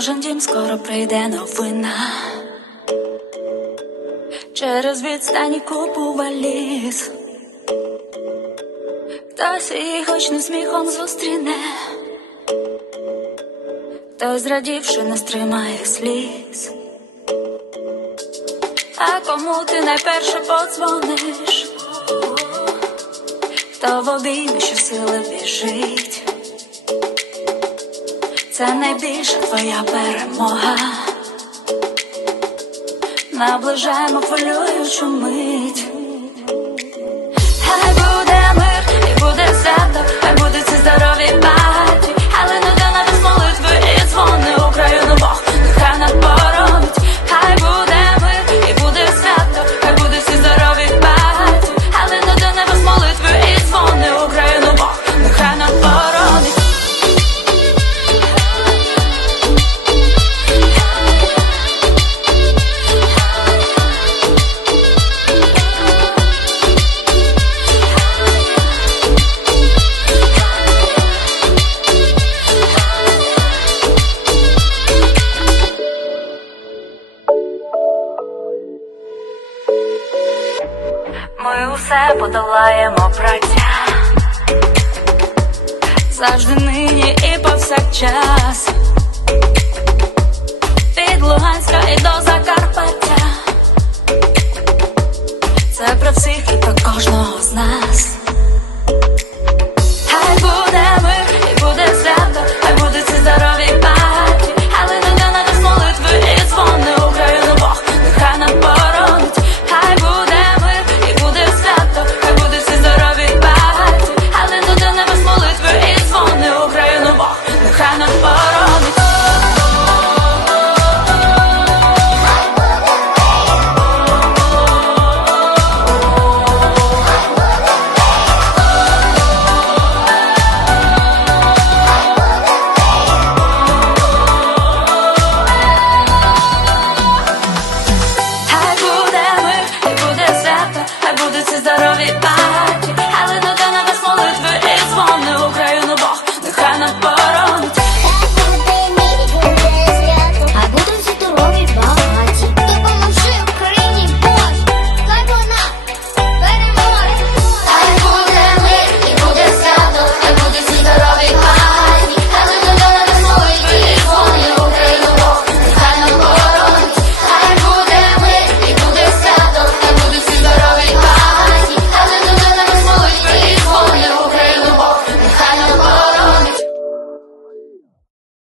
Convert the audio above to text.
кожен дім скоро прийде новина. Через відстані купу валіз. Хтось її хоч не сміхом зустріне. Хтось зрадівши не стримає сліз. А кому ти найперше подзвониш? Хто в обіймі щосили біжить? Це найбільша твоя перемога. Наближаємо хвилюючу мить. Ми усе подолаємо, браття. Завжди нині і повсякчас. sabe